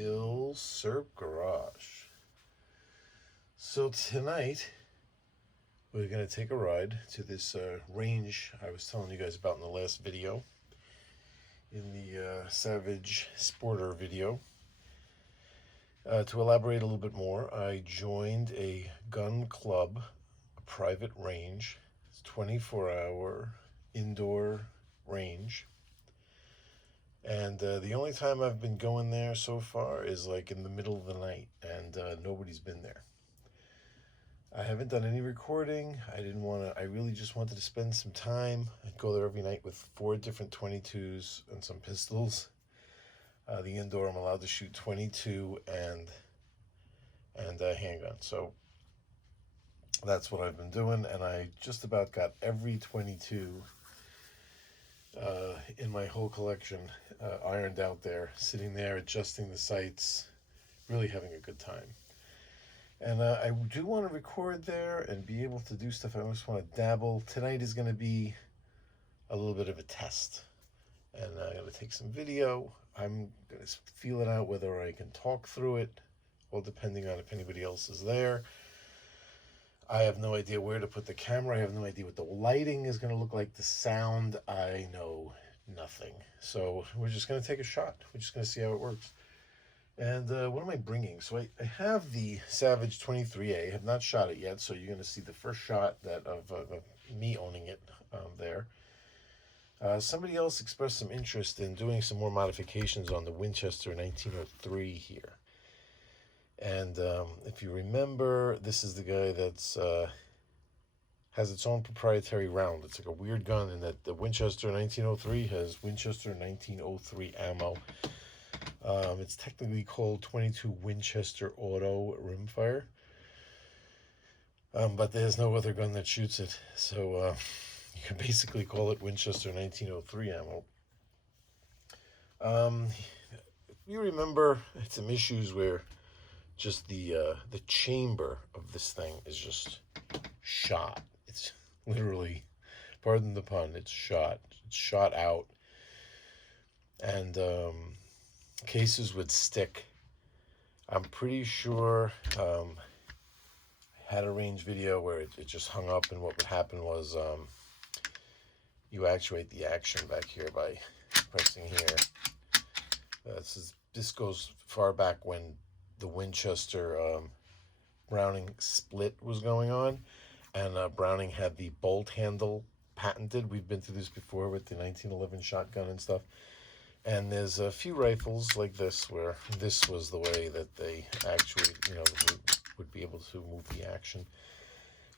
Milsurp Garage. So tonight we're going to take a ride to this range I was telling you guys about in the last video, in the Savage Sporter video. To elaborate a little bit more, I joined a gun club, a private range. It's 24-hour indoor range. And the only time I've been going there so far is like in the middle of the night, and nobody's been there. I haven't done any recording. I really just wanted to spend some time. I'd go there every night with 4 different 22s and some pistols. The indoor, I'm allowed to shoot 22 and a handgun. So that's what I've been doing, and I just about got every 22 in my whole collection ironed out there, sitting there adjusting the sights, really having a good time. And I do want to record there and be able to do stuff. I just want to dabble. Tonight is going to be a little bit of a test, and I'm going to take some video. I'm going to feel it out whether I can talk through it, all depending on if anybody else is there. I have no idea where to put the camera. I have no idea what the lighting is going to look like. The sound, I know nothing. So we're just going to take a shot. We're just going to see how it works. And what am I bringing? So I have the Savage 23A. I have not shot it yet, so you're going to see the first shot of me owning it there. Somebody else expressed some interest in doing some more modifications on the Winchester 1903 here. And if you remember, this is the guy that's has its own proprietary round. It's like a weird gun in that the Winchester 1903 has Winchester 1903 ammo. It's technically called 22 Winchester Auto rimfire, but there's no other gun that shoots it. So you can basically call it Winchester 1903 ammo. If you remember, had some issues where just the chamber of this thing is just shot. It's literally, pardon the pun, it's shot out. And cases would stick. I'm pretty sure I had a range video where it just hung up, and what would happen was you actuate the action back here by pressing here. This goes far back when the Winchester Browning split was going on, and Browning had the bolt handle patented. We've been through this before with the 1911 shotgun and stuff. And there's a few rifles like this where this was the way that they actually, would be able to move the action.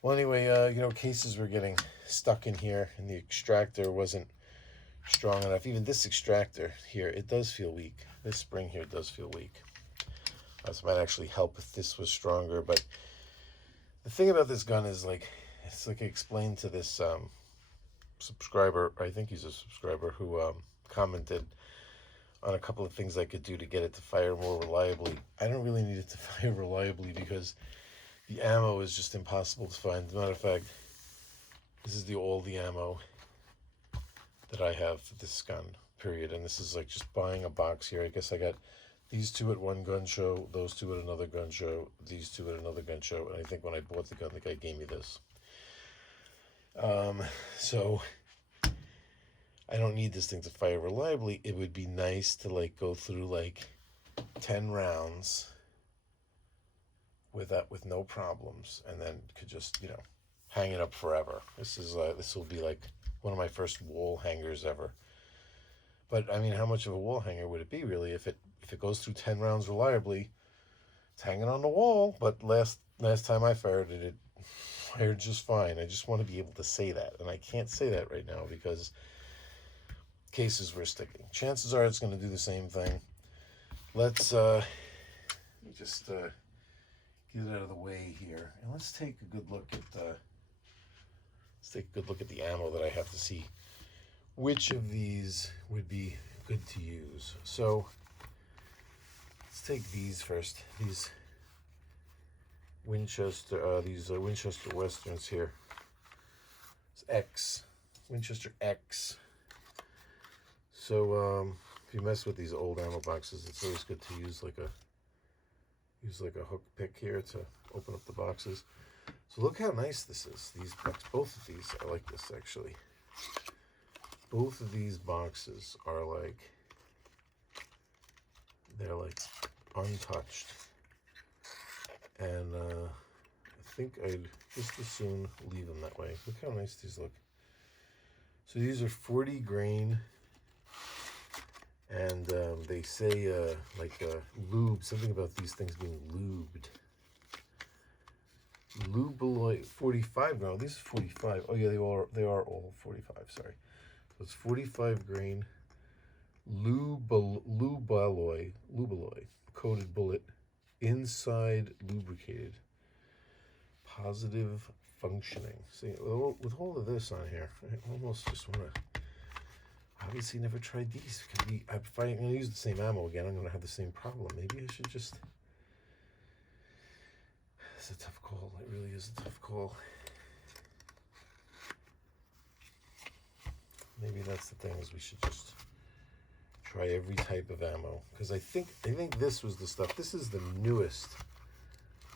Well, anyway, cases were getting stuck in here, and the extractor wasn't strong enough. Even this extractor here, it does feel weak. This spring here does feel weak. This might actually help if this was stronger. But the thing about this gun is, it's like I explained to this subscriber, I think he's a subscriber, who commented on a couple of things I could do to get it to fire more reliably. I don't really need it to fire reliably because the ammo is just impossible to find. As a matter of fact, this is all the ammo that I have for this gun, period. And this is like just buying a box here. I guess I got these 2 at one gun show, those 2 at another gun show, these 2 at another gun show, and I think when I bought the gun, the guy gave me this. So I don't need this thing to fire reliably. It would be nice to go through 10 rounds with no problems, and then could just hang it up forever. This will be like one of my first wall hangers ever. But I mean, how much of a wall hanger would it be really if it goes through 10 rounds reliably? It's hanging on the wall. But last time I fired it, it fired just fine. I just want to be able to say that, and I can't say that right now because cases were sticking. Chances are it's going to do the same thing. Let's just get it out of the way here, and let's take a good look at the ammo that I have to see which of these would be good to use. So let's take these first. These Winchester Westerns here. It's X, Winchester X. So if you mess with these old ammo boxes, it's always good to use like a hook pick here to open up the boxes. So look how nice this is. These boxes, both of these, I like this actually. Both of these boxes are like, they're like untouched. And I think I'd just as soon leave them that way. Look how nice these look. So these are 40 grain. And they say lube, something about these things being lubed. Lubeloid 45. No, this is 45. Oh yeah, they are all 45. Sorry. So it's 45 grain lubeloid coated bullet, inside lubricated, positive functioning. See, with all of this on here, I almost just want to. Obviously, never tried these. If I'm going to use the same ammo again, I'm going to have the same problem. Maybe I should just. It's a tough call. It really is a tough call. Maybe that's the thing, is we should just try every type of ammo, because I think this was the stuff. This is the newest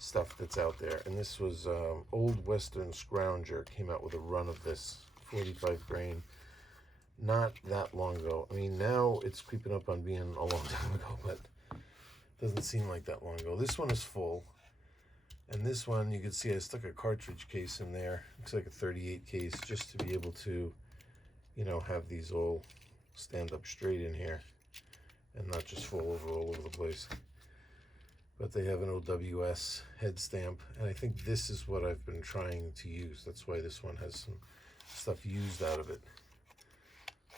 stuff that's out there, and this was Old Western Scrounger came out with a run of this 45 grain. Not that long ago. I mean, now it's creeping up on being a long time ago, but it doesn't seem like that long ago. This one is full, and this one, you can see I stuck a cartridge case in there. Looks like a 38 case, just to be able to, you know, have these all stand up straight in here and not just fall over all over the place. But they have an OWS head stamp, and I think this is what I've been trying to use. That's why this one has some stuff used out of it.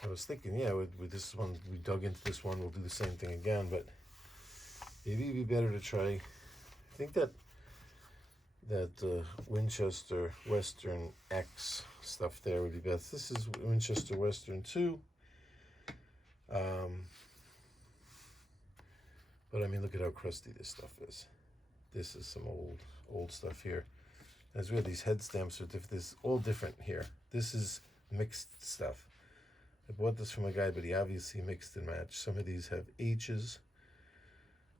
I was thinking, yeah, with this one, we dug into this one, we'll do the same thing again, but maybe it'd be better to try. I think that Winchester Western X stuff there would be best. This is Winchester Western 2. But I mean, look at how crusty this stuff is. This is some old stuff here. As we have these head stamps, this is all different here. This is mixed stuff. I bought this from a guy, but he obviously mixed and matched. Some of these have H's.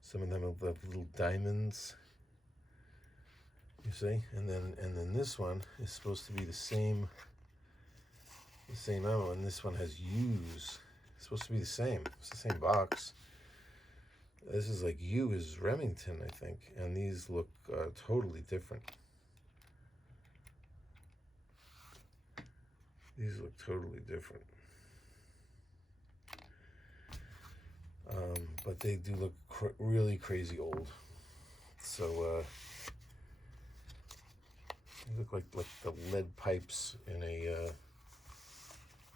Some of them have little diamonds. You see? And then this one is supposed to be the same ammo, and this one has U's. It's supposed to be the same. It's the same box. This is like U is Remington, I think, and these look totally different. These look totally different. But they do look really crazy old. So they look like the lead pipes in a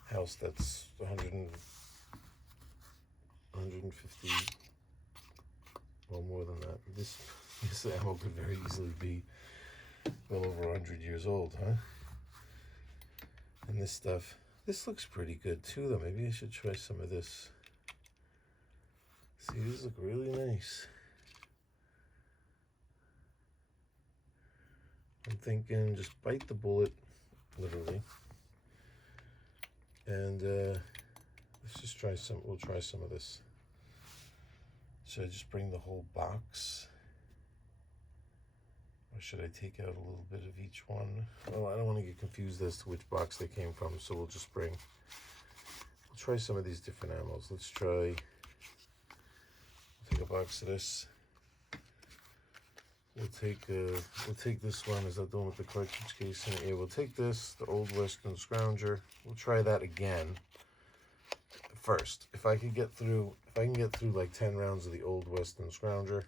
house that's 150, well, more than that. This ammo could very easily be well over 100 years old, huh? And this stuff, this looks pretty good too, though. Maybe I should try some of this. See, these look really nice. I'm thinking just bite the bullet, literally. And let's just try some, we'll try some of this. Should I just bring the whole box? Or should I take out a little bit of each one? Well, I don't want to get confused as to which box they came from, so we'll try some of these different ammos. Let's try, take a box of this. We'll take this one. Is that the one with the cartridge case in it? Yeah, we'll take this, the Old Western Scrounger. We'll try that again first. If I can get through like 10 rounds of the Old Western Scrounger,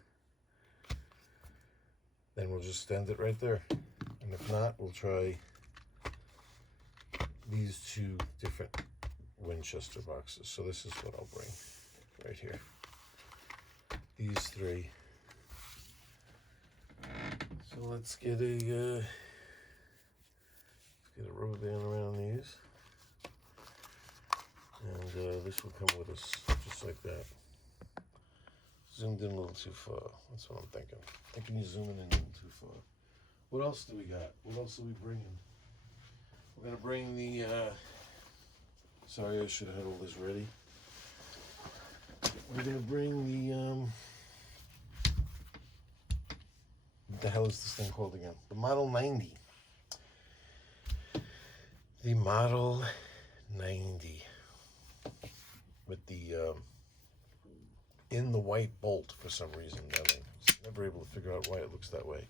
then we'll just end it right there. And if not, we'll try these two different Winchester boxes. So this is what I'll bring right here. These three. So let's get a rubber band around these, and this will come with us just like that. Zoomed in a little too far. That's what I'm thinking. Thinking you zooming in a little too far. What else do we got? What else are we bringing? We're gonna bring the. Sorry, I should have had all this ready. we're gonna bring the what the hell is this thing called again? The Model 90. The Model 90 with the in the white bolt for some reason. I was never able to figure out why it looks that way.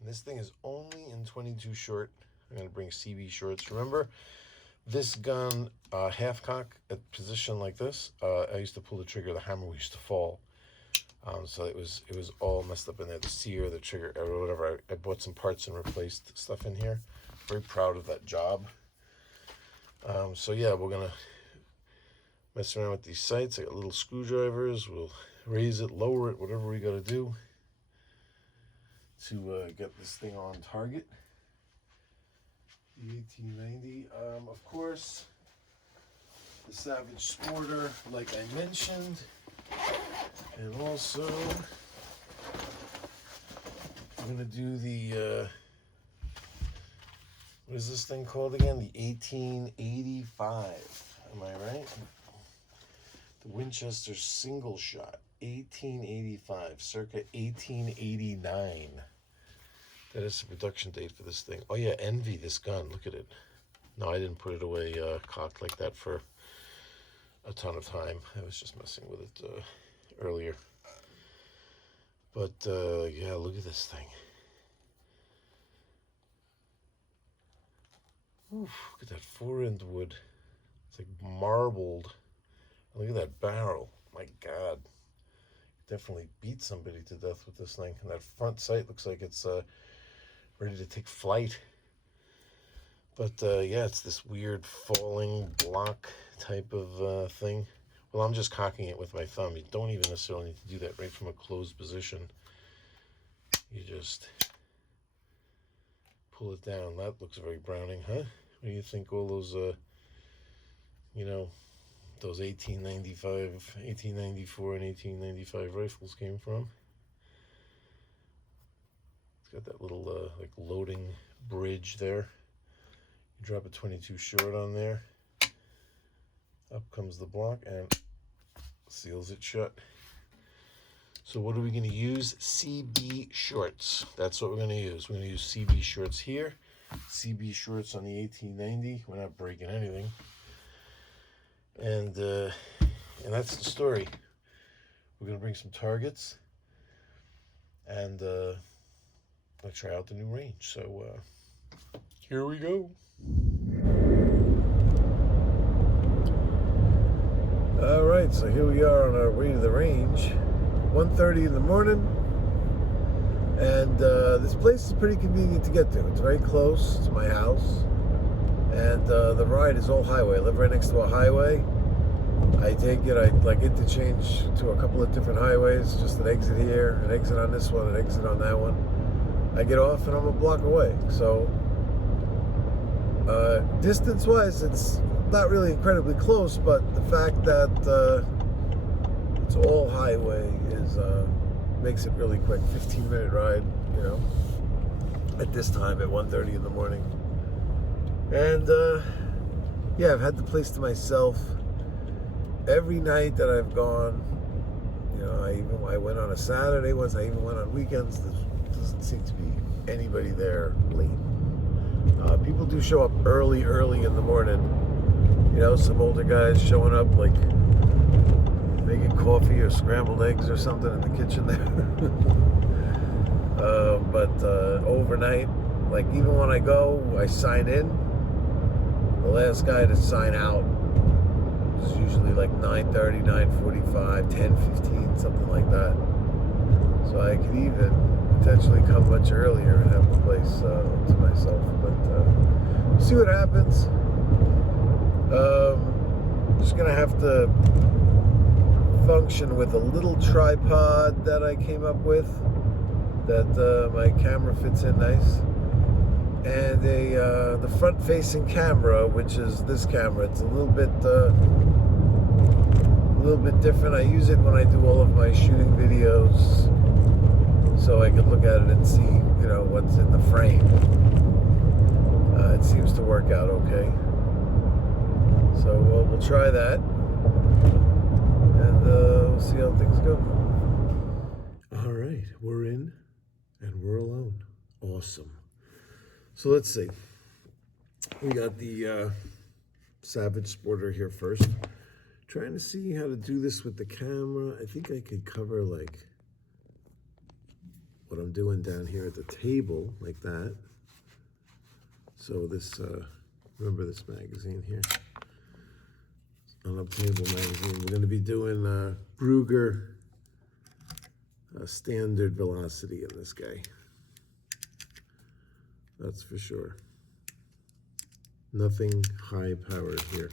And this thing is only in 22 short. I'm gonna bring CB shorts. Remember this gun, half cock at position like this? I used to pull the trigger, the hammer used to fall. So it was all messed up in there. The sear, the trigger, or whatever. I bought some parts and replaced stuff in here. Very proud of that job. So yeah, we're gonna mess around with these sights. I got little screwdrivers. We'll raise it, lower it, whatever we gotta do to get this thing on target. The 1890. Of course, the Savage Sporter, like I mentioned. And also, we're going to do the, what is this thing called again? The 1885, am I right? The Winchester single shot, 1885, circa 1889. That is the production date for this thing. Oh yeah, envy this gun, look at it. No, I didn't put it away cocked like that for a ton of time. I was just messing with it earlier. But yeah, look at this thing. Oof, look at that fore-end wood. It's like marbled. Look at that barrel. My God. Definitely beat somebody to death with this thing. And that front sight looks like it's ready to take flight. But yeah, it's this weird falling block type of thing. Well, I'm just cocking it with my thumb. You don't even necessarily need to do that right from a closed position. You just pull it down. That looks very Browning, huh? What do you think all those, you know, those 1895, 1894 and 1895 rifles came from? It's got that little, like, loading bridge there. You drop a 22 short on there. Up comes the block and seals it shut. So what are we going to use? CB shorts. That's what we're going to use. We're going to use CB shorts here. CB shorts on the 1890. We're not breaking anything. And that's the story. We're going to bring some targets. And I'll try out the new range. So here we go. All right, so here we are on our way to the range. 1:30 in the morning, and this place is pretty convenient to get to. It's very close to my house, and the ride is all highway. I live right next to a highway. I take it, I like interchange to a couple of different highways, just an exit here, an exit on this one, an exit on that one. I get off and I'm a block away. So distance-wise, it's not really incredibly close, but the fact that it's all highway is makes it really quick. 15-minute ride, you know, at this time at 1:30 in the morning. And yeah, I've had the place to myself every night that I've gone. You know, I went on a Saturday once. I even went on weekends. There doesn't seem to be anybody there late. People do show up early in the morning. You know, some older guys showing up, like making coffee or scrambled eggs or something in the kitchen there. But overnight, like even when I go, I sign in. The last guy to sign out is usually like 9:30, 9:45, 10:15, something like that. So I could even potentially come much earlier and have the place to myself. But we'll see what happens. Just gonna have to function with a little tripod that I came up with that my camera fits in nice, and the front-facing camera, which is this camera. It's a little bit different. I use it when I do all of my shooting videos, so I can look at it and see, you know, what's in the frame. It seems to work out okay. So we'll try that, and we'll see how things go. All right, we're in and we're alone. Awesome. So let's see. We got the Savage Sporter here first. Trying to see how to do this with the camera. I think I could cover like what I'm doing down here at the table, like that. So this, remember this magazine here? Unobtainable magazine. We're going to be doing Ruger standard velocity in this guy. That's for sure. Nothing high powered here.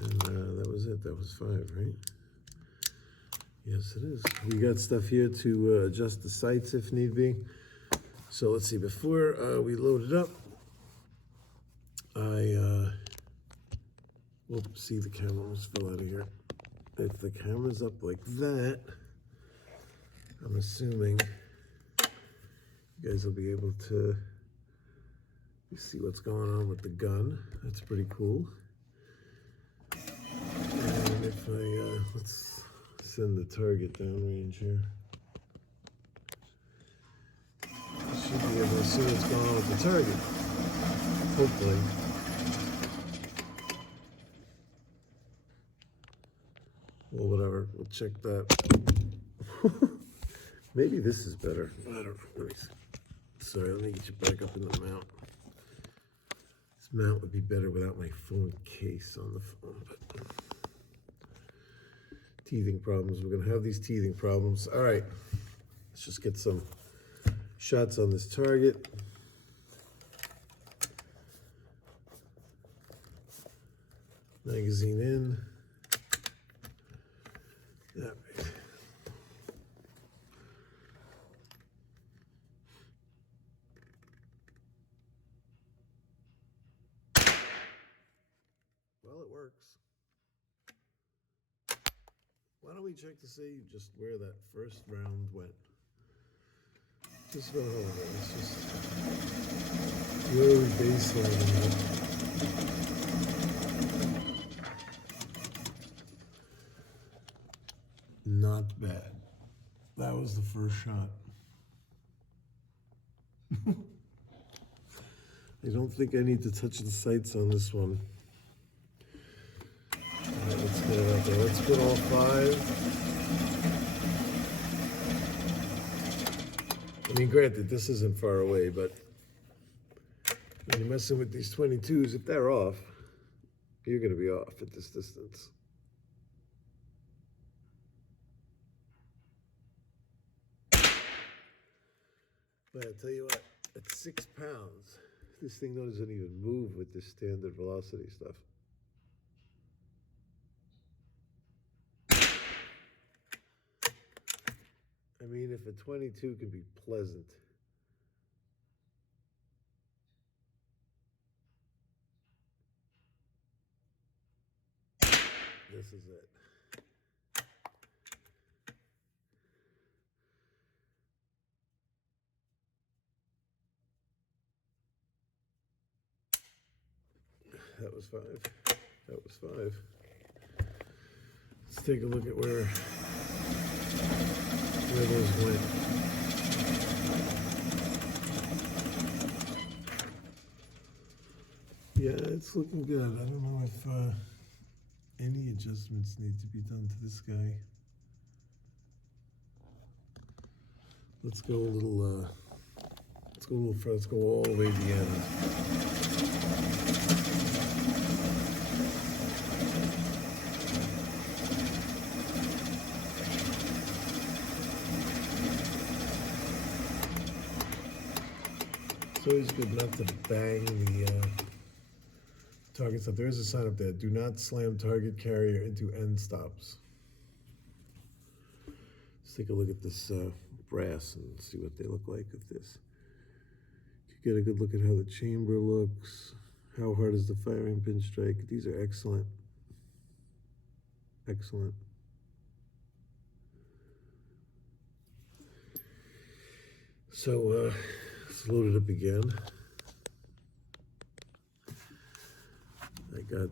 And that was it. That was 5, right? Yes, it is. We got stuff here to adjust the sights if need be. So let's see. Before we load it up, whoops, see the camera almost fell out of here. If the camera's up like that, I'm assuming you guys will be able to see what's going on with the gun. That's pretty cool. And if I, let's send the target downrange here. Should be able to see what's going on with the target. Hopefully. Well, whatever. We'll check that. Maybe this is better. I don't know. Let me see. Sorry, let me get you back up in the mount. This mount would be better without my phone case on the phone, but teething problems. We're gonna have these teething problems. All right, let's just get some shots on this target. Magazine in. That way. Well, it works. Why don't we check to see just where that first round went? Just go over. Let's just where we baseline that. Not bad. That was the first shot. I don't think I need to touch the sights on this one. Let's get it out there. Let's put all 5. I mean, granted, this isn't far away, but when you're messing with these 22s, if they're off, you're going to be off at this distance. But I tell you what, at 6 pounds, this thing doesn't even move with this standard velocity stuff. I mean, if a 22 can be pleasant, this is it. That was 5. That was 5. Let's take a look at where those went. Yeah, it's looking good. I don't know if any adjustments need to be done to this guy. Let's go a little. Let's go a little further. Let's go all the way to the end. It's always good not to bang the targets up. There is a sign up there. Do not slam target carrier into end stops. Let's take a look at this brass and see what they look like with this. You get a good look at how the chamber looks. How hard is the firing pin strike? These are excellent. Excellent. So let's load it up again. I got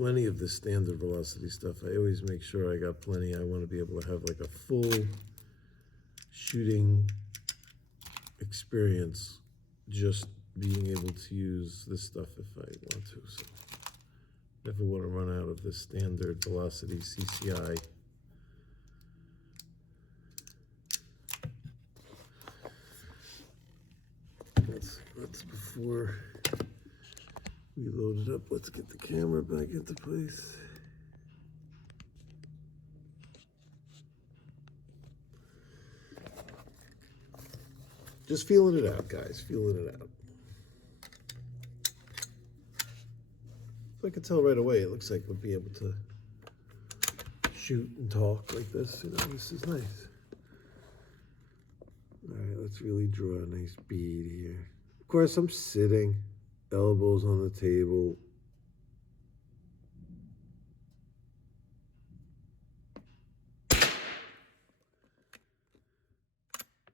plenty of the standard velocity stuff. I always make sure I got plenty. I want to be able to have like a full shooting experience just being able to use this stuff if I want to. So never want to run out of the standard velocity CCI. Let's before we load it up, let's get the camera back into place. Just feeling it out, guys, feeling it out. So I can tell right away, it looks like we'll be able to shoot and talk like this. You know, this is nice. All right, let's really draw a nice bead here. Of course, I'm sitting, elbows on the table.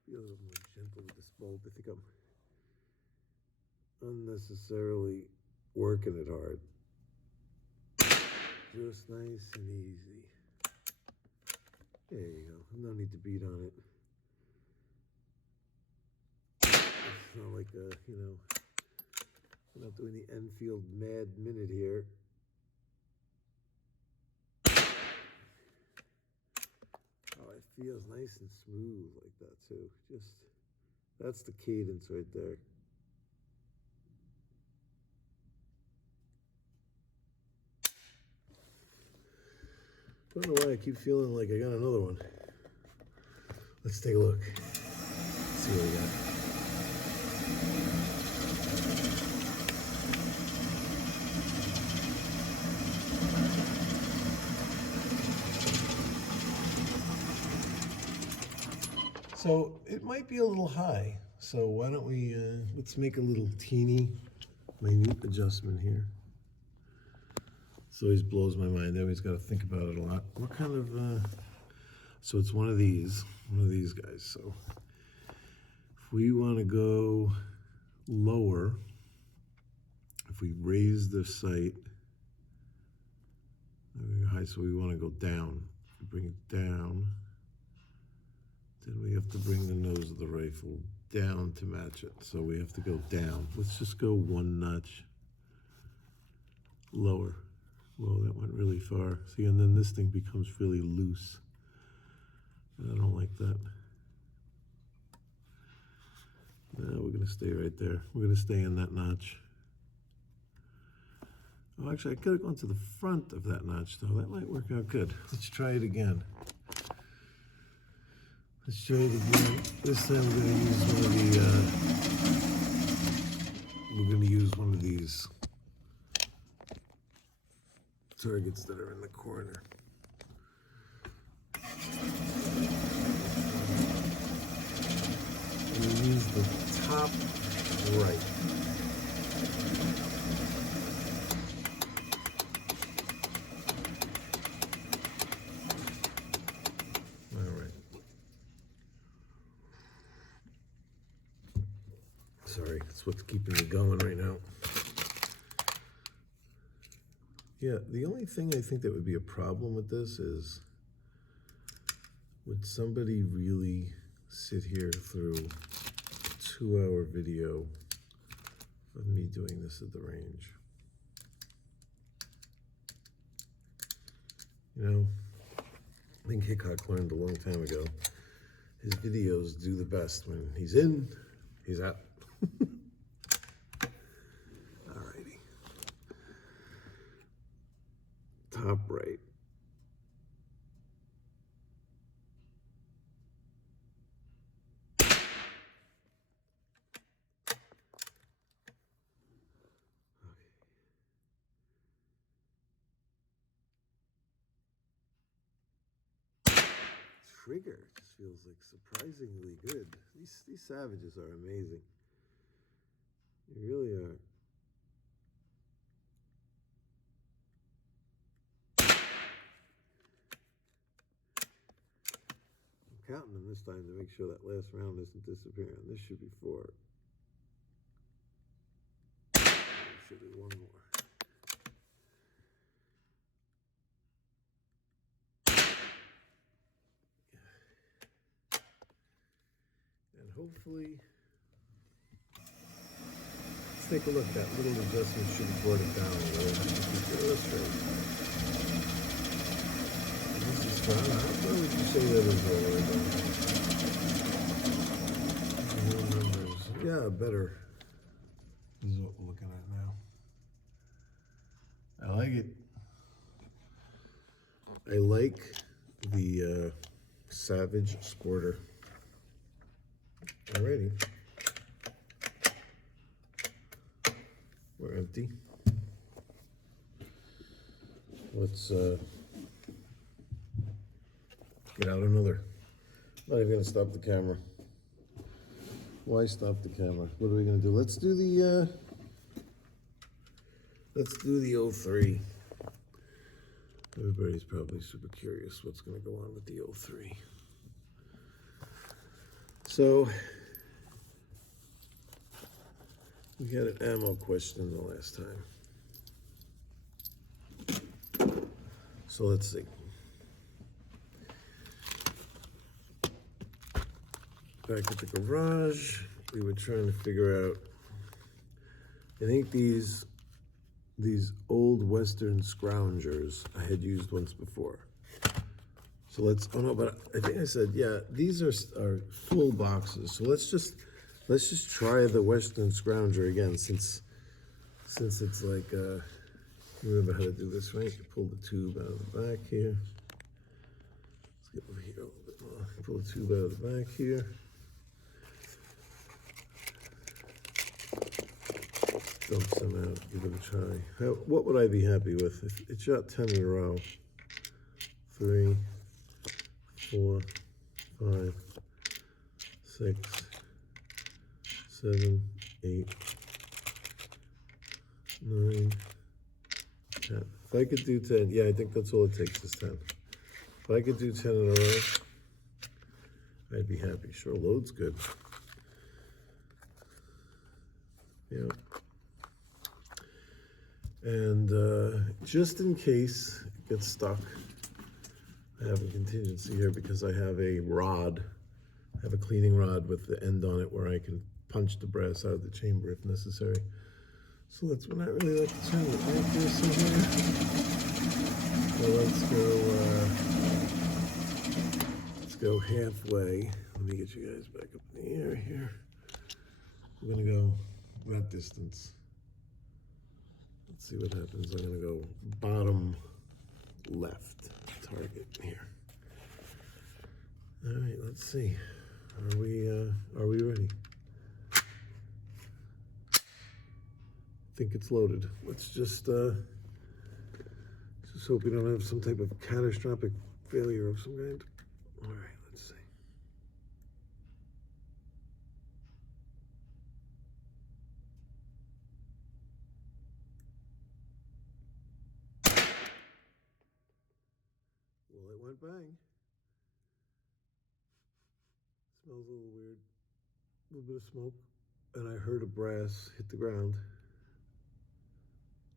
Be a little more gentle with this bulb. I think I'm unnecessarily working it hard. Just nice and easy. There you go. No need to beat on it. It's not like you know, we're not doing the Enfield Mad Minute here. Oh, it feels nice and smooth like that too. Just, that's the cadence right there. I don't know why I keep feeling like I got another one. Let's take a look. Let's see what we got. So it might be a little high. So why don't we, let's make a little teeny, minute adjustment here. This always blows my mind. I always got to think about it a lot. What kind of, so it's one of these guys. So if we want to go lower, if we raise the sight, high, so we want to go down. If we bring it down, then we have to bring the nose of the rifle down to match it. So we have to go down. Let's just go one notch lower. Well, that went really far. See, and then this thing becomes really loose. I don't like that. No, we're gonna stay right there. We're gonna stay in that notch. Oh, actually, I could have gone to the front of that notch, though. That might work out good. Let's try it again. Let's try it again. This time we're gonna use one of these targets that are in the corner. And we use the top right. All right. Sorry, that's what's keeping me going right now. Yeah, the only thing I think that would be a problem with this is, would somebody really sit here through a 2-hour video of me doing this at the range? You know, I think Hickok learned a long time ago, his videos do the best when he's in, he's out. Alrighty. Top right. Trigger just feels like surprisingly good. These savages are amazing. They really are. I'm counting them this time to make sure that last round isn't disappearing. This should be 4. There should be one more. hopefully, let's take a look. That little adjustment should have brought it down a little. This is fine. How would you say that is all the way down? Yeah, better. This is what we're looking at now. I like it. I like the Savage Sporter. Alrighty. We're empty. Let's get out another. I'm not even gonna stop the camera. Why stop the camera? What are we gonna do? Let's do the 03. Everybody's probably super curious what's gonna go on with the 03. So we had an ammo question the last time. So let's see. Back at the garage, we were trying to figure out, I think these Old Western Scroungers I had used once before. So let's, oh no, but I think I said, yeah, these are full boxes. So let's just try the Western Scrounger again, since it's like, you remember how to do this, right? You pull the tube out of the back here. Let's get over here a little bit more. Pull the tube out of the back here. Dump some out, give it a try. What would I be happy with? If it shot 10 in a row. 3, 4, 5, 6, 7, 8, 9, 10. If I could do 10, yeah, I think that's all it takes is 10. If I could do 10 in a row, I'd be happy. Sure, load's good. Yeah. And just in case it gets stuck, I have a contingency here because I have a rod. I have a cleaning rod with the end on it where I can punch the brass out of the chamber if necessary. So let's, we're not really like to turn it like this in here. So let's go halfway. Let me get you guys back up in the air here. We're gonna go that distance. Let's see what happens. I'm gonna go bottom left target here. All right, let's see. Are we ready? I think it's loaded. Let's just hope we don't have some type of catastrophic failure of some kind. All right, let's see. Well, it went bang. Smells a little weird. A little bit of smoke. And I heard a brass hit the ground.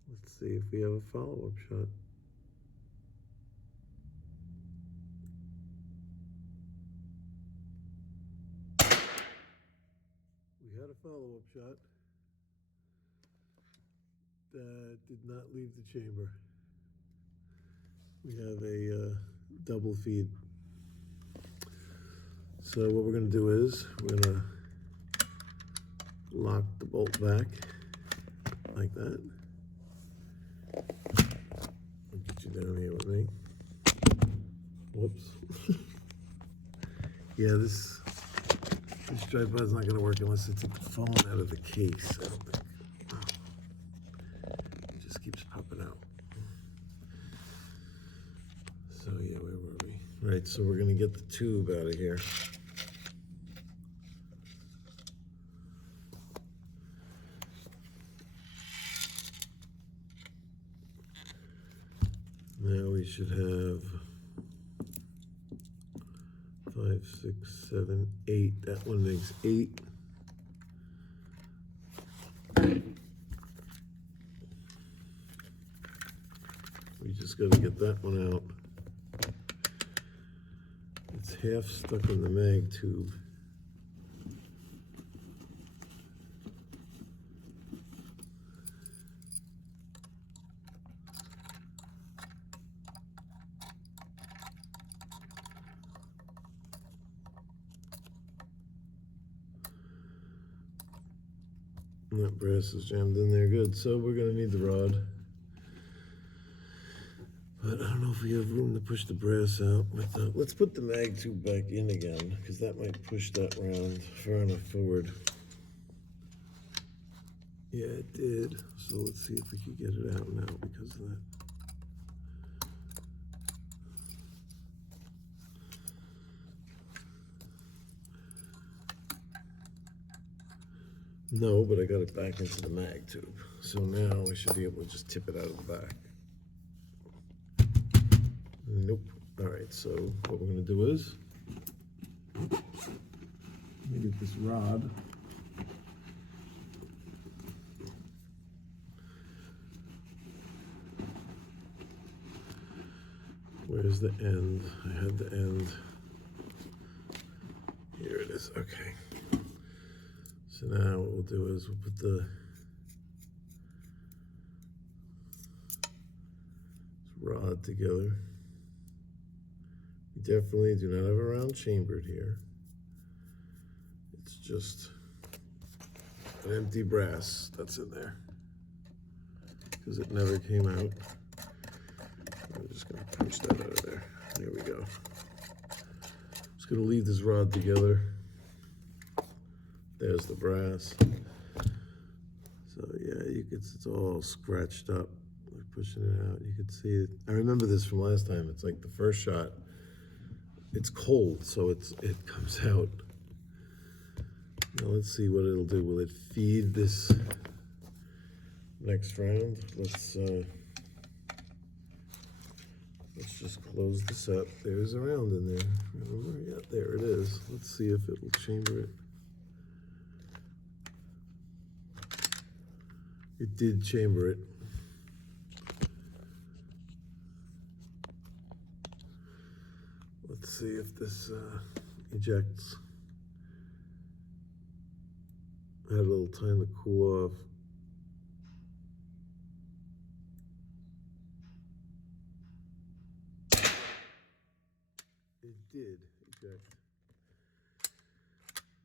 Let's see if we have a follow-up shot. We had a follow-up shot that did not leave the chamber. We have a double feed. So what we're going to do is we're going to lock the bolt back like that. I'll get you down here with me. Whoops. Yeah, this tripod's not going to work unless I take the phone out of the case. I don't think. It just keeps popping out. So yeah, where were we? Right, so we're going to get the tube out of here. Now we should have 5, 6, 7, 8. That one makes 8. We just got to get that one out. It's half stuck in the mag tube. And that brass is jammed in there good. So we're gonna need the rod. But I don't know if we have room to push the brass out. Let's put the mag tube back in again, because that might push that round far enough forward. Yeah, it did. So let's see if we can get it out now because of that. No, but I got it back into the mag tube. So now we should be able to just tip it out of the back. Nope. All right, so what we're gonna do is, let me get this rod. Where's the end? I had the end. Here it is, okay. So now what we'll do is we'll put the rod together. We definitely do not have a round chambered here. It's just an empty brass that's in there because it never came out. I'm just gonna punch that out of there. There we go. Just gonna leave this rod together. There's the brass. So yeah, it's all scratched up. We're pushing it out. You can see it. I remember this from last time. It's like the first shot. It's cold, so it comes out. Now let's see what it'll do. Will it feed this next round? Let's just close this up. There's a round in there. Remember? Yeah, there it is. Let's see if it will chamber it. It did chamber it. Let's see if this ejects. I had a little time to cool off. It did eject.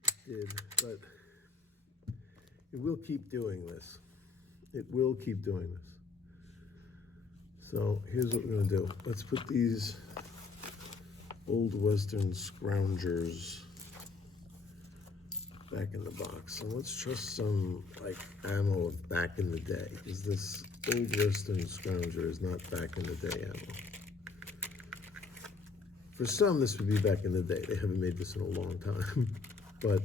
It did, but it will keep doing this. It will keep doing this. So here's what we're gonna do. Let's put these Old Western Scroungers back in the box. So let's trust some like ammo of back in the day, because this Old Western Scrounger is not back in the day ammo. For some, this would be back in the day. They haven't made this in a long time, but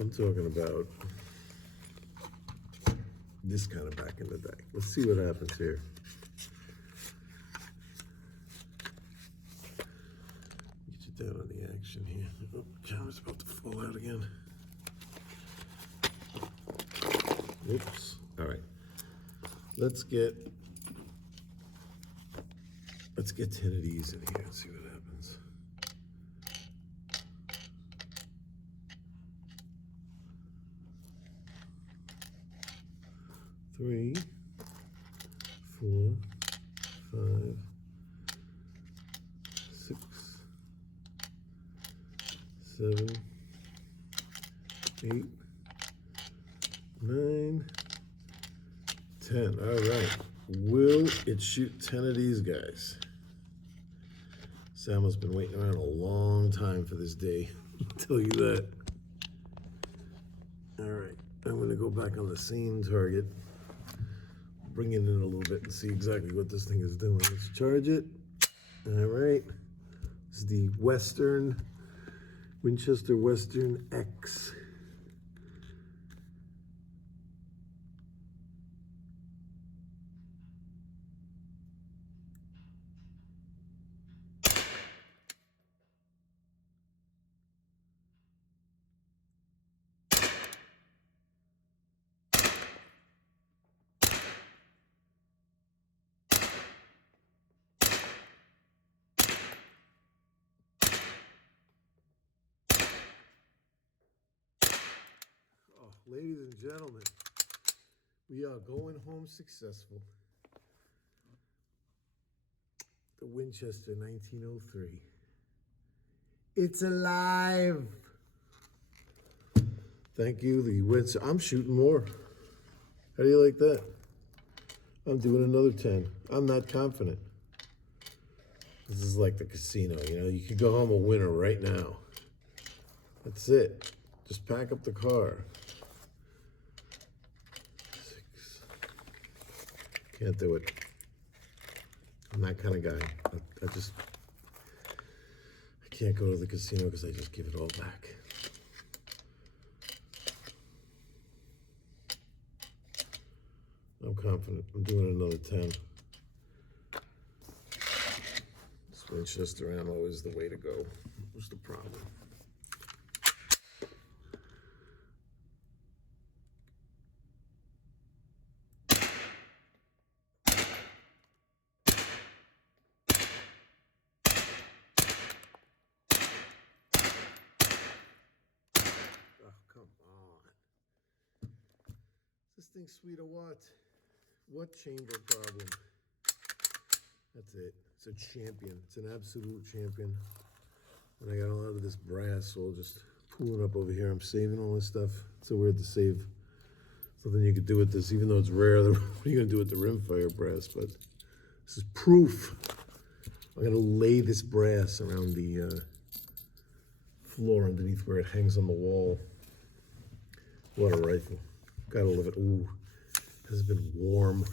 I'm talking about this kind of back in the day. Let's see what happens here. Get you down on the action here. Oh, camera's about to fall out again. Oops. All right. Let's get 10 of these in here and see what happens. Three, 4, 5, 6, 7, 8, 9, 10. All right. Will it shoot 10 of these guys? Sam has been waiting around a long time for this day. I'll tell you that. All right. I'm going to go back on the same target. Bring it in a little bit and see exactly what this thing is doing. Let's charge it. All right. This is the Winchester Western X. Ladies and gentlemen, we are going home successful. The Winchester 1903. It's alive. Thank you, the Winchester. I'm shooting more. How do you like that? I'm doing another 10. I'm not confident. This is like the casino, you know? You could go home a winner right now. That's it. Just pack up the car. 6. Can't do it. I'm that kind of guy. I can't go to the casino because I just give it all back. I'm confident. I'm doing another 10. This Winchester ammo is the way to go. What's the problem? Oh, come on. Is this thing sweet or what? What chamber problem? That's it. It's a champion. It's an absolute champion. And I got a lot of this brass, so I'll just pull it up over here. I'm saving all this stuff. It's so weird to save something you could do with this, even though it's rare. What are you gonna do with the rimfire brass? But this is proof. I'm gonna lay this brass around the floor underneath where it hangs on the wall. What a rifle. Gotta love it. Ooh. Has been warm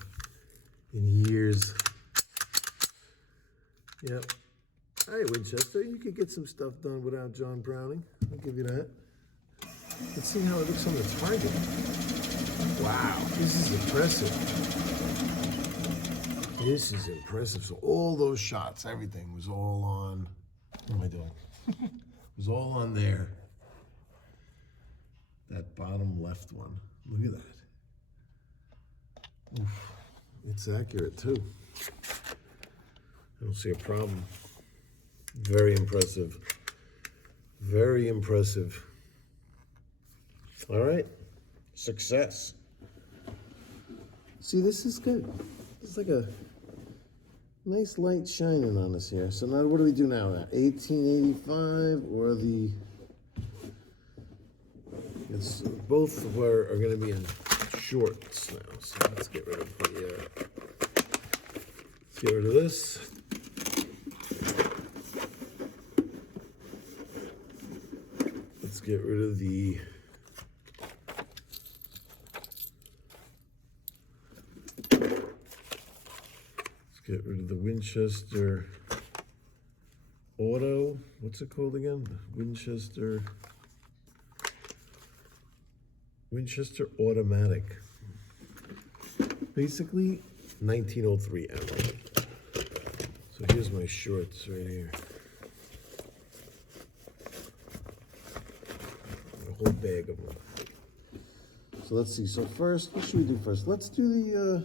in years. Yep. Hey, Winchester, you could get some stuff done without John Browning. I'll give you that. Let's see how it looks on the target. Wow, this is impressive. This is impressive. So all those shots, everything was all on, what am I doing? It was all on there. That bottom left one. Look at that. Oof, it's accurate too. I don't see a problem. Very impressive. Very impressive. All right, success. See, this is good. It's like a nice light shining on us here. So now what do we do now? 1885 or the, it's both are going to be in shorts now. So let's get rid of the, let's get rid of this. Let's get rid of the, get rid of the Winchester Auto. What's it called again? The Winchester Automatic. Basically, 1903 ammo. So here's my shorts right here. A whole bag of them. So let's see. So first, what should we do first? Let's do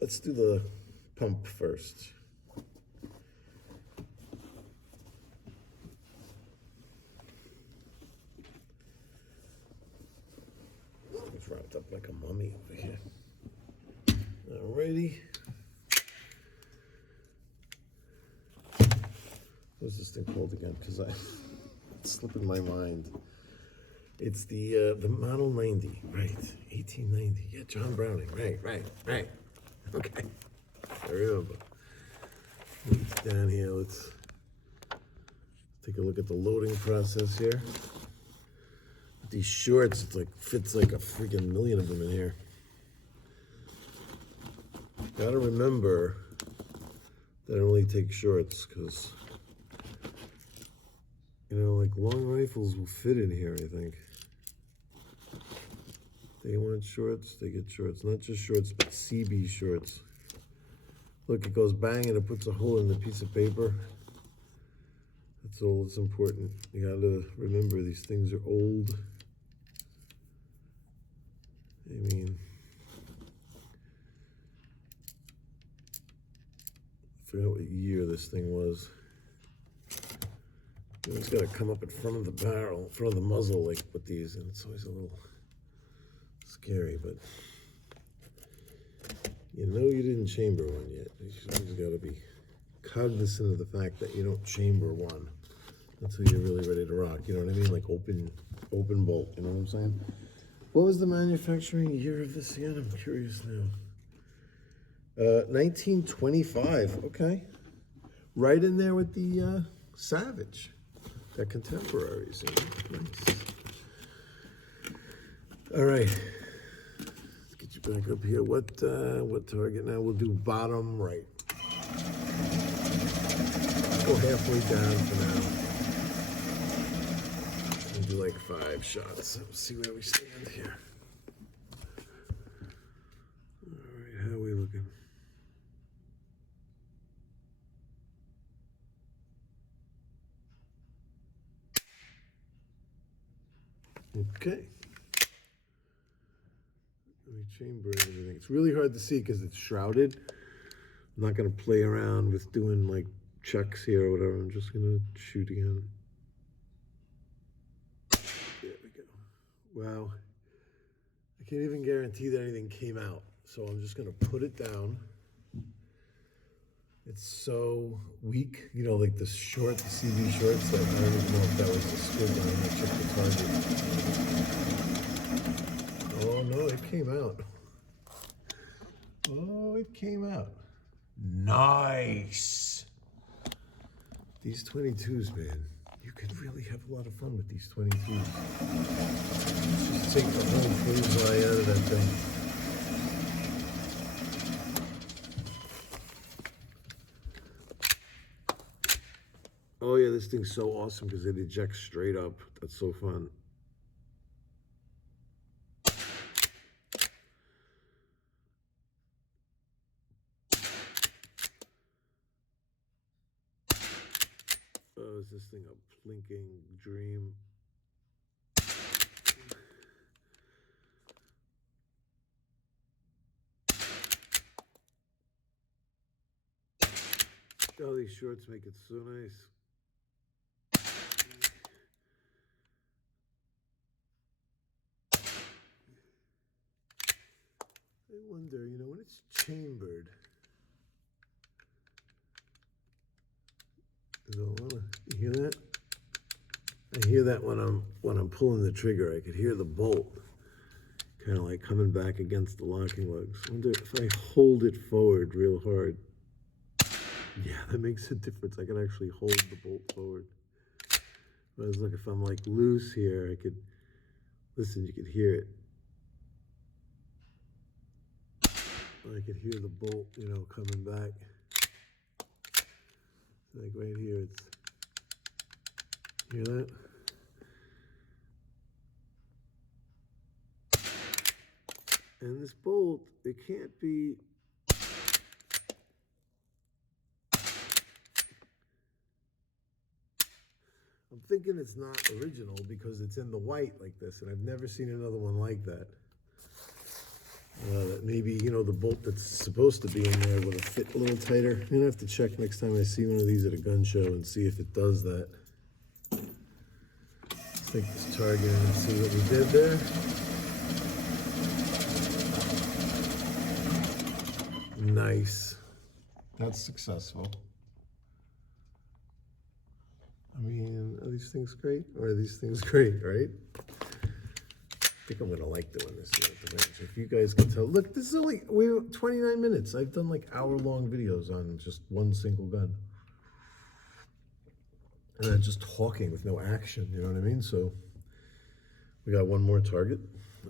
the pump first. It's wrapped up like a mummy over here. Alrighty. What's this thing called again? Because it's slipping my mind. It's the Model 90, right? 1890. Yeah, John Browning. Right. Okay. I remember. It's down here. Let's take a look at the loading process here. These shorts, it's like fits like a freaking million of them in here. Gotta remember that I only take shorts because, you know, like long rifles will fit in here, I think. They want shorts, they get shorts. Not just shorts, but CB shorts. Look, it goes bang and it puts a hole in the piece of paper. That's all that's important. You gotta remember these things are old. I mean, I forgot what year this thing was. It's gotta come up in front of the barrel, in front of the muzzle, like with these, and it's always a little scary, but you know you didn't chamber one yet. You always gotta be cognizant of the fact that you don't chamber one. until you're really ready to rock. You know what I mean? Like open bolt. You know what I'm saying? What was the manufacturing year of this again? I'm curious now. 1925. Okay, right in there with the Savage, that contemporaries. Nice. All right, let's get you back up here. What target now? We'll do bottom right. Go halfway down for now. We'll do like 5 shots. Let's see where we stand here. All right, how are we looking? Okay. Let me chamber everything. It's really hard to see because it's shrouded. I'm not going to play around with doing like checks here or whatever. I'm just going to shoot again. There we go. Wow. I can't even guarantee that anything came out. So I'm just going to put it down. It's so weak, you know, like the short, the CB shorts, that I don't even know if that was the squid line. I checked the target. Oh no, it came out. Oh, it came out. Nice. These 22s, man, you could really have a lot of fun with these 22s. Just take the whole bullseye out of that thing. Oh yeah, this thing's so awesome because it ejects straight up. That's so fun. Oh, is this thing a plinking dream? Oh, these shorts make it so nice. I wonder, you know, when it's chambered, you hear that? I hear that when I'm pulling the trigger. I could hear the bolt kind of like coming back against the locking lugs. I wonder if I hold it forward real hard. Yeah, that makes a difference. I can actually hold the bolt forward. Whereas look, if I'm like loose here, I could listen. You could hear it. I could hear the bolt, you know, coming back. Like right here, it's, hear that? And this bolt, it can't be, I'm thinking it's not original because it's in the white like this, and I've never seen another one like that. Maybe, you know, the bolt that's supposed to be in there would have fit a little tighter. I'm gonna have to check next time I see one of these at a gun show and see if it does that. Let's take this target and see what we did there. Nice. That's successful. I mean, are these things great? Or are these things great, right? I think I'm gonna like doing this here at the bench. If you guys can tell, look, this is only, we're 29 minutes. I've done like hour-long videos on just one single gun. And I'm just talking with no action, you know what I mean? So we got one more target.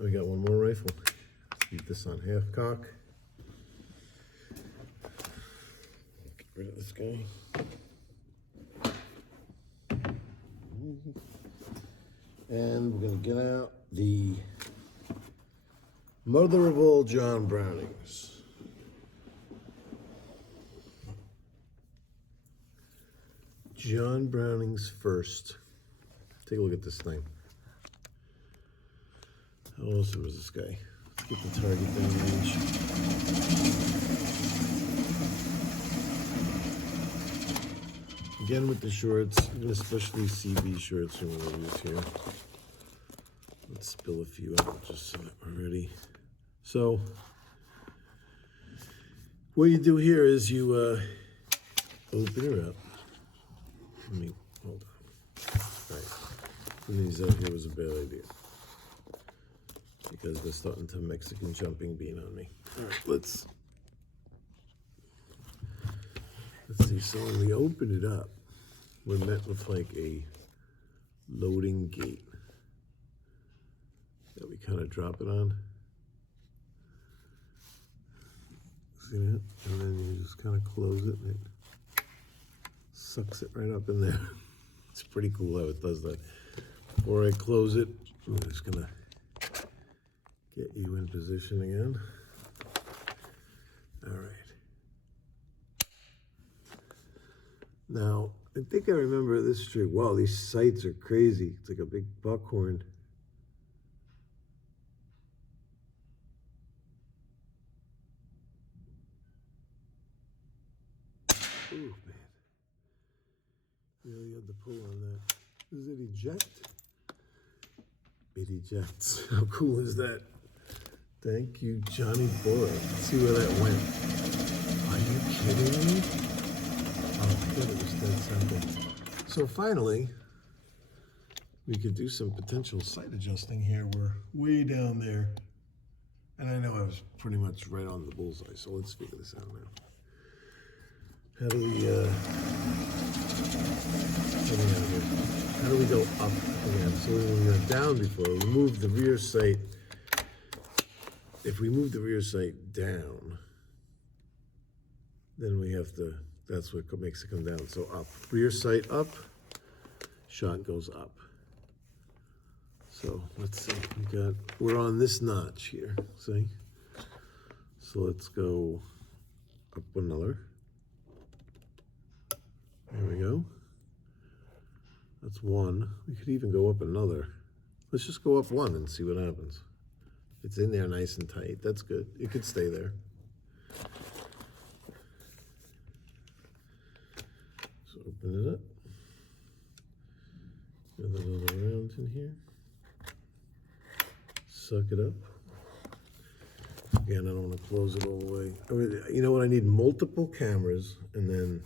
We got one more rifle. Let's keep this on half cock. Get rid of this guy. And we're gonna get out the mother of all John Brownings. John Browning's first. Take a look at this thing. How awesome was this guy? Let's get the target down range. Again with the shorts, especially CB shorts I'm going to use here. Let's spill a few out just so that we're ready. So, what you do here is you open her up. Hold on. All right, putting these out here was a bad idea because they're starting to Mexican jumping bean on me. All right, let's see. So when we open it up, we're met with like a loading gate that we kind of drop it on. See that? And then you just kind of close it and it sucks it right up in there. It's pretty cool how it does that. Before I close it, I'm just gonna get you in position again. All right. Now, I think I remember this trick. Wow, these sights are crazy. It's like a big buckhorn. Ooh, man. You really had to pull on that. Does it eject? It ejects. How cool is that? Thank you, Johnny Boy. Let's see where that went. Are you kidding me? Oh, I thought it was dead simple. So finally, we could do some potential sight adjusting here. We're way down there. And I know I was pretty much right on the bullseye, so let's figure this out now. How do we go up again? So when we were down before, we moved the rear sight. If we move the rear sight down, then we have to, that's what makes it come down. So up, rear sight up, shot goes up. So let's see, we're on this notch here, see? So let's go up another. There we go. That's one. We could even go up another. Let's just go up one and see what happens. It's in there nice and tight. That's good. It could stay there. So open it up. Another little round in here. Suck it up. Again, I don't want to close it all the way. I mean, you know what? I need multiple cameras and then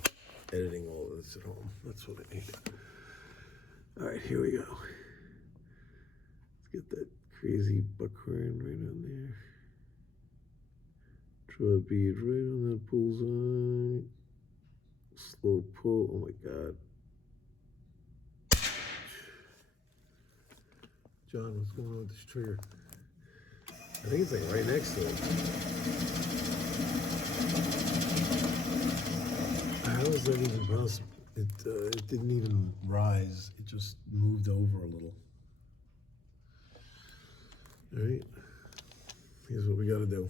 editing all of this at home. That's what I need. All right, here we go. Let's get that crazy buckhorn right on there. Draw a bead right on that bullseye. Slow pull. Oh my God. John, what's going on with this trigger? I think it's like right next to it. How is that even possible? It didn't even rise. It just moved over a little. All right. Here's what we got to do.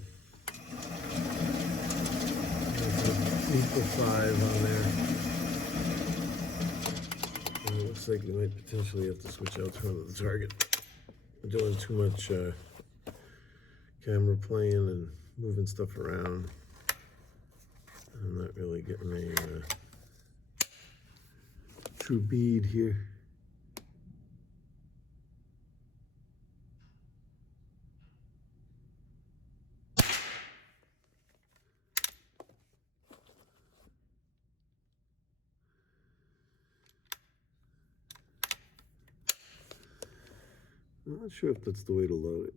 Equal 5 on there. And it looks like we might potentially have to switch out front of the target. We're doing too much camera playing and moving stuff around. I'm not really getting a true bead here. I'm not sure if that's the way to load it.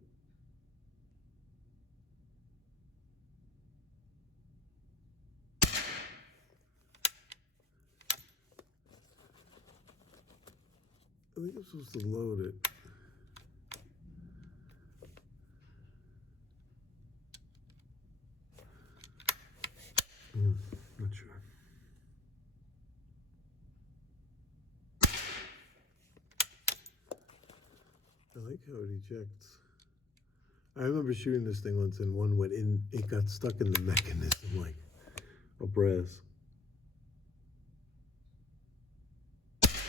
I think I'm supposed to load it. Not sure. I like how it ejects. I remember shooting this thing once and one went in, it got stuck in the mechanism like a brass.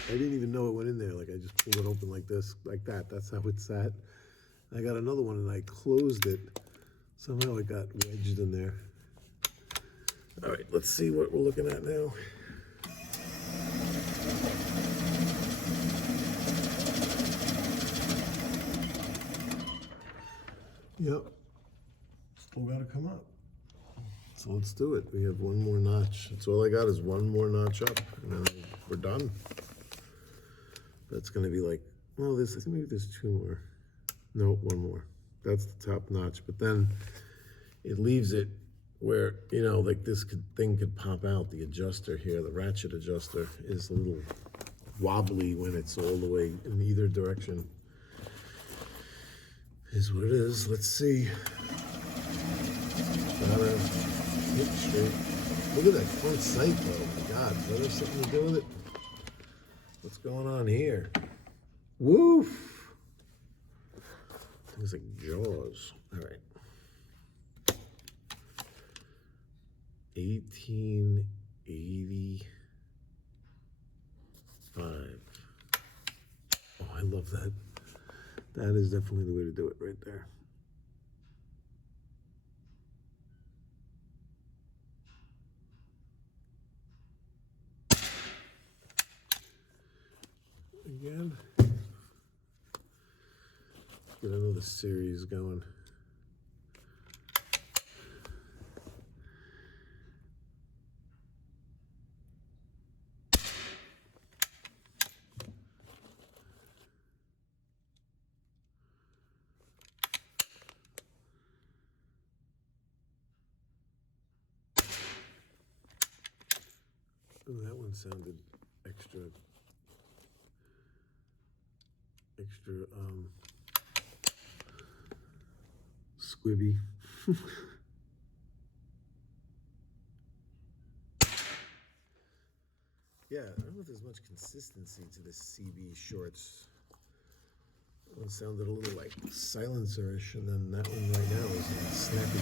I didn't even know it went in there. Like I just pulled it open like this, like that. That's how it sat. I got another one and I closed it. Somehow it got wedged in there. All right, let's see what we're looking at now. Yep, still got to come up. So let's do it. We have one more notch. That's all I got is one more notch up, and then we're done. That's going to be like, well, I think maybe there's 2 more. No, 1 more. That's the top notch. But then it leaves it where, like this thing could pop out. The adjuster here, the ratchet adjuster, is a little wobbly when it's all the way in either direction. Is what it is. Let's see. Gotta hit straight. Look at that front sight, though. Oh my God, does that have something to do with it? What's going on here? Woof! Things like Jaws. All right. 1885. Oh, I love that. That is definitely the way to do it right there. Again. Get another series going. Ooh, that one sounded extra squibby. Yeah, I don't know if there's much consistency to this CB shorts. That one sounded a little like silencer-ish, and then that one right now is snappy.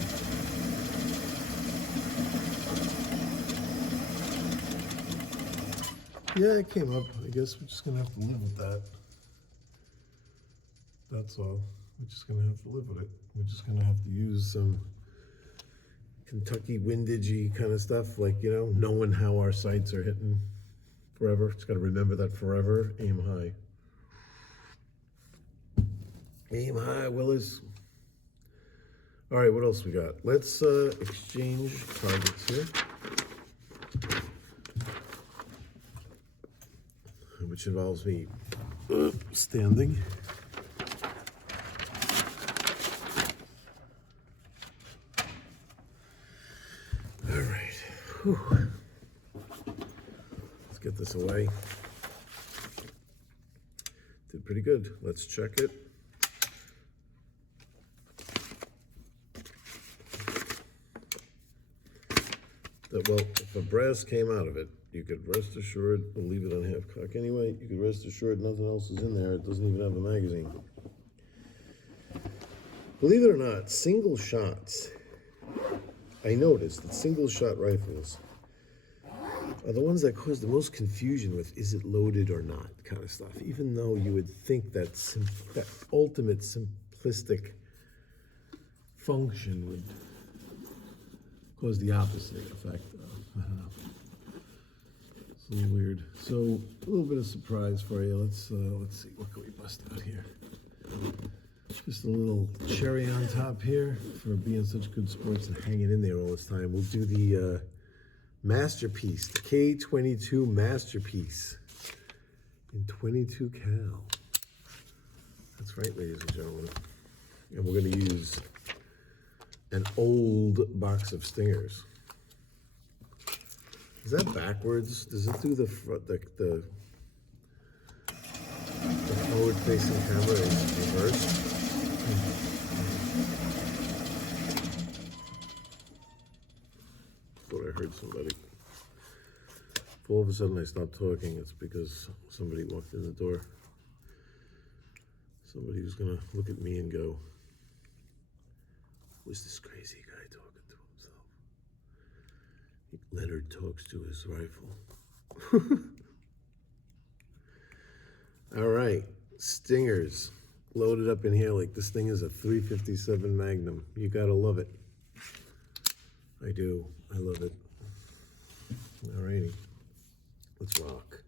Yeah, it came up. I guess we're just gonna have to live with that. That's all. We're just gonna have to live with it. We're just gonna have to use some Kentucky windagey kind of stuff, like, knowing how our sights are hitting forever. Just gotta remember that forever. Aim high. Aim high, Willis. All right, what else we got? Let's exchange targets here, which involves me standing. All right. Whew. Let's get this away. Did pretty good. Let's check it. Well, if a brass came out of it, you could rest assured, we'll leave it on half cock anyway, you could rest assured nothing else is in there. It doesn't even have a magazine. Believe it or not, single shots, I noticed that single shot rifles are the ones that cause the most confusion with is it loaded or not kind of stuff, even though you would think that that ultimate simplistic function would cause the opposite effect. I don't know. It's a little weird. So a little bit of surprise for you. Let's see, what can we bust out here? Just a little cherry on top here for being such good sports and hanging in there all this time. We'll do the Masterpiece, the K22 Masterpiece in 22 cal. That's right, ladies and gentlemen. And we're going to use an old box of Stingers. Is that backwards? Does it do the front, the forward-facing camera is reversed? Thought I heard somebody. If all of a sudden I stopped talking, it's because somebody walked in the door. Somebody was gonna look at me and go, "Who's this crazy guy talking to himself?" Leonard talks to his rifle. All right, Stingers loaded up in here like this thing is a 357 Magnum. You gotta love it. I do. I love it. All righty, let's rock.